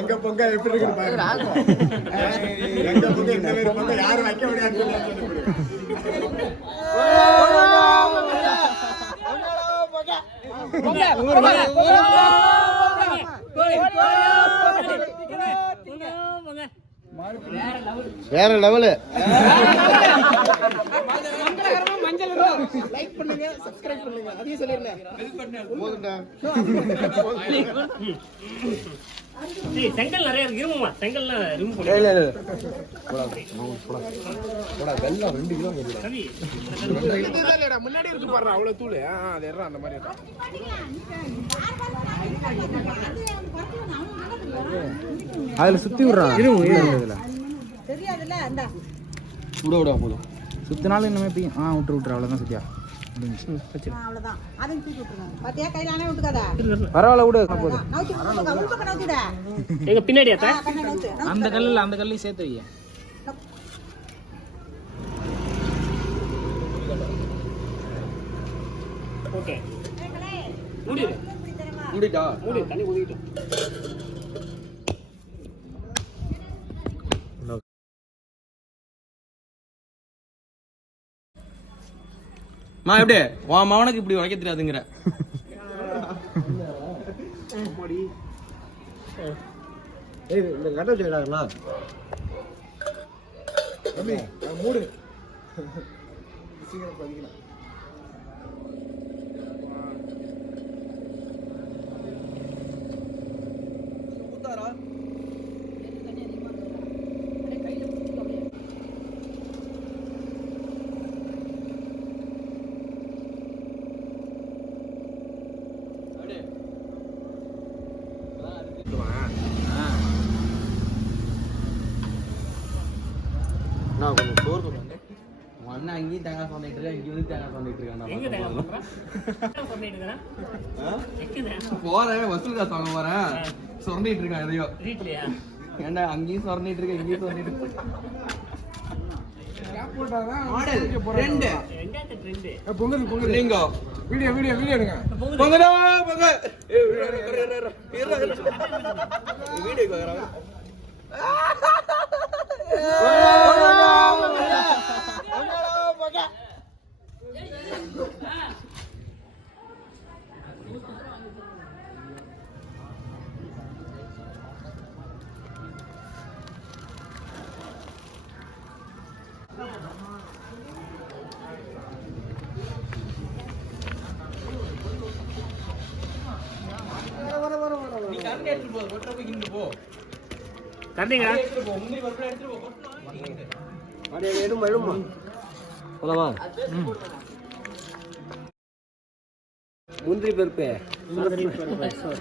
எங்க பொங்க எப்படி இருக்கு பாருங்க. எங்க பொங்க இந்த மாதிரி பொங்க யாரும் வைக்க முடியாது. வேற லெவலு. லைக் பண்ணுங்க, சப்ஸ்கிரைப் பண்ணுங்க. அதையும் சொல்லிருங்க. போதும்டா. செங்கல் நிறைய இருக்கு. இருமா செங்கல்லாம் ரிமூவ் பண்ணு. இல்ல இல்ல போடா வெல்லம் 2 கிலோ கேக்குடா. சரி இல்லடா முன்னாடி இருக்கு பாரு அவ்வளவு தூள். அது ஏறா அந்த மாதிரி இருக்கு. அதுல சுத்தி விடுறான். இதுல தெரியாதுல அந்த விட போதும். சுத்தினாலும் இன்னமே பீ விட்டுற அவ்வளவுதான் சத்தியா. அவ்வளவுதான். அதையும் தூக்கி விட்டுருங்க. பாத்தியா கையில ஆனே விட்டுக்காதா? பரவாயில்ல விடு போதும். நவுத்தி விட்டுருங்க. உள்ள பக்கம் நவுத்திட. எங்க பின்னாடி அத்தா அந்த கல்லையும் சேர்த்து வை. ஓகே மூடி முடிடா. மூடி தண்ணி ஊத்திட்டோம். மா எப்படி உன் மவனுக்கு இப்படி உடைக்க தெரியாதுங்கிற. இந்த கட்ட வச்சுக்கிறாங்களா மூடு சீக்கிரம் பதிக்கலாம். நான் கொஞ்சம் சோறு வந்து அண்ணா அங்கேயும் தேங்காய் சொன்னிட்டு இருக்கேன், இங்கே வந்து தேங்காய் சொன்னிட்டு எங்க இருக்கேன். தேங்காய் பண்றா சொல்லிட்டு இருக்கேன். போறேன் வசூல் காசு வாங்க போறேன். சொரண்டிட்டு இருக்கேன் எதையோ. வீட்லயா ஏன்டா அங்கேயும் சொரண்டிட்டு இருக்கேன், இங்கேயும் சொரண்டிட்டு இருக்கேன். பொங்கல் பொங்கல் நீங்க வீடியோ வீடியோ வீடியோ எடுங்க. பொங்கடா பொங்க. வீடியோக்கு வரேன். தந்தீங்க முந்திரி பருப்பு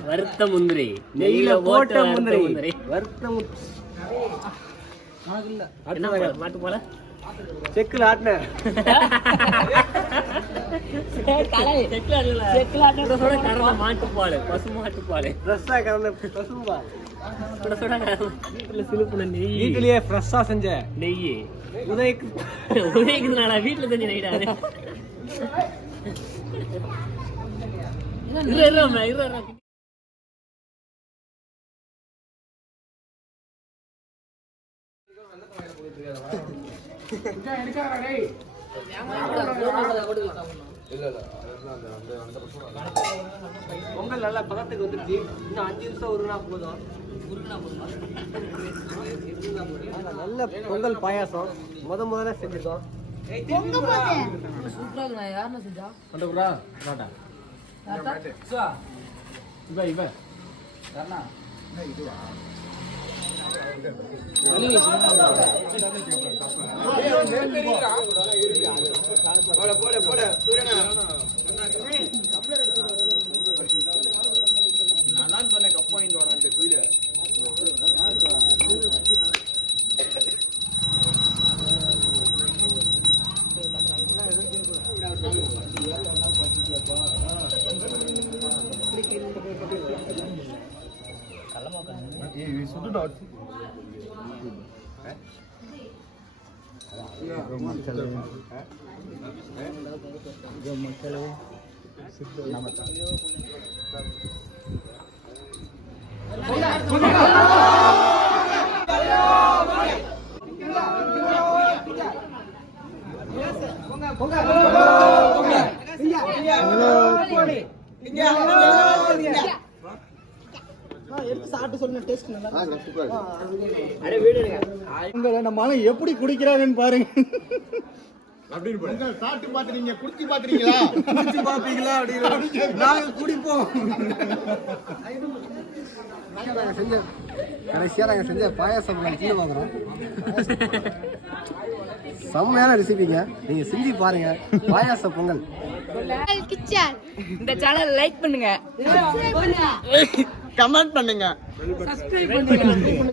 வறுத்த முந்திரி நெய்யில போட்ட முந்திரி வறுத்த மாட்டு போல செக்குல ஆட்டின மாட்டுப்பாடு பசு மாட்டுப்பாடு ஃப்ரெஷ்ஷா கலந்த பசும்பால். வீட்டுல சிலுப்புல நெய் வீட்டிலேயே ஃப்ரெஷ்ஷா செஞ்ச நெய் உதயக்கு உதயக்குதுனால வீட்டுல செஞ்ச நெய்டாது. பொங்கல் நல்லா பதத்துக்கு வந்துருச்சு. இன்னும் 5 நிமிஷம் உருனா போதும். நல்ல பொங்கல் பாயாசம் முதல்ல செஞ்சிருக்கோம். நான் சொன்னேன் கப் வாங்கிட்டு வாடான்ட்டு குயில. நம்ம ஆளு எப்படி குடிக்கிறாங்கன்னு பாருங்க. அப்படின்னு சாப்பிட்டு பாத்துறீங்க, குடிச்சு பாத்துறீங்களா? குடிச்சு பாப்பீங்களா அப்படின்னு நாங்க குடிப்போம். கடைசியாக நாங்கள் செஞ்ச பாயாசம் கீழே வாங்குறோம். செம்மையான ரெசிபிங்க, நீங்கள் செஞ்சு பாருங்க. பாயாச பொங்கல். இந்த சேனல் லைக் பண்ணுங்க, கமெண்ட் பண்ணுங்க.